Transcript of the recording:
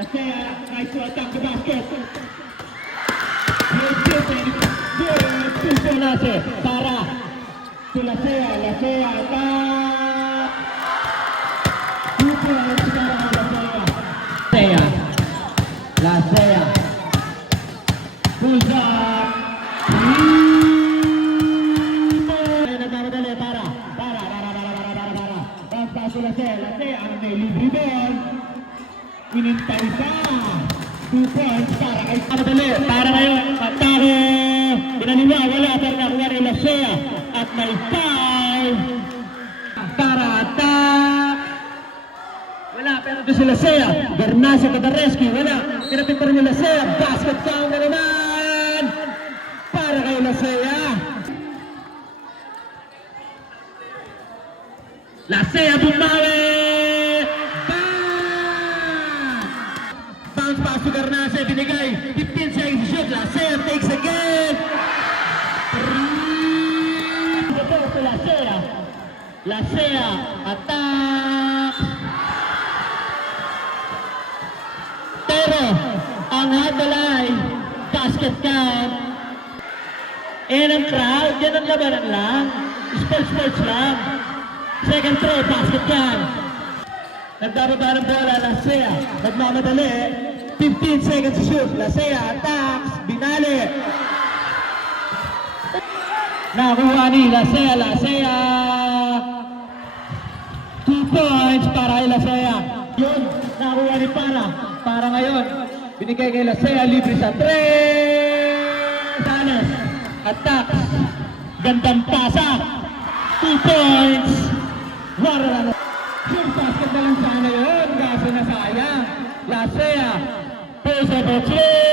Lasea tries to attack the basket. He's shooting. Good. Two Nase. Tara. To Lasea. Lasea attack. 2 points para Lasea. Lasea. Pulls up. Nagmamadali. Tara. Pass to Lasea. Lasea ang may libre ball. Inintay pa. 2 points para kay Madali. Para ngayon, atake. Pinaniwa, wala. Pero nakuha rin Lasea. At may foul. Para attack. Wala, pero ito si Lasea. Bernace to the rescue. Wala. Pinapit pa rin yung Lasea. Basket foul na naman. Para kay Lasea. Lasea bumawi. Pass to Bernace, binigay 15 seconds to shoot. Lasea takes again. To Lasea. Lasea attack. Pero ang handle ay basket count. And ang crowd, yan ang labanan lang. Sports lang. Second throw, basket count. Nagdababa ng bola, Lasea. Nagmamadali. 15 seconds to shoot. Lasea attacks. Binali. Nakuha ni Lasea. 2 points para kay Lasea. Yun, nakuha ni Para ngayon, binigay kay Lasea. Libre sa 3. Sanes. Attacks. Gandang pasa. 2 points. Warren. Yung basket na lang sana yun. Kaso na sayang. Lasea. Pulls up a 3.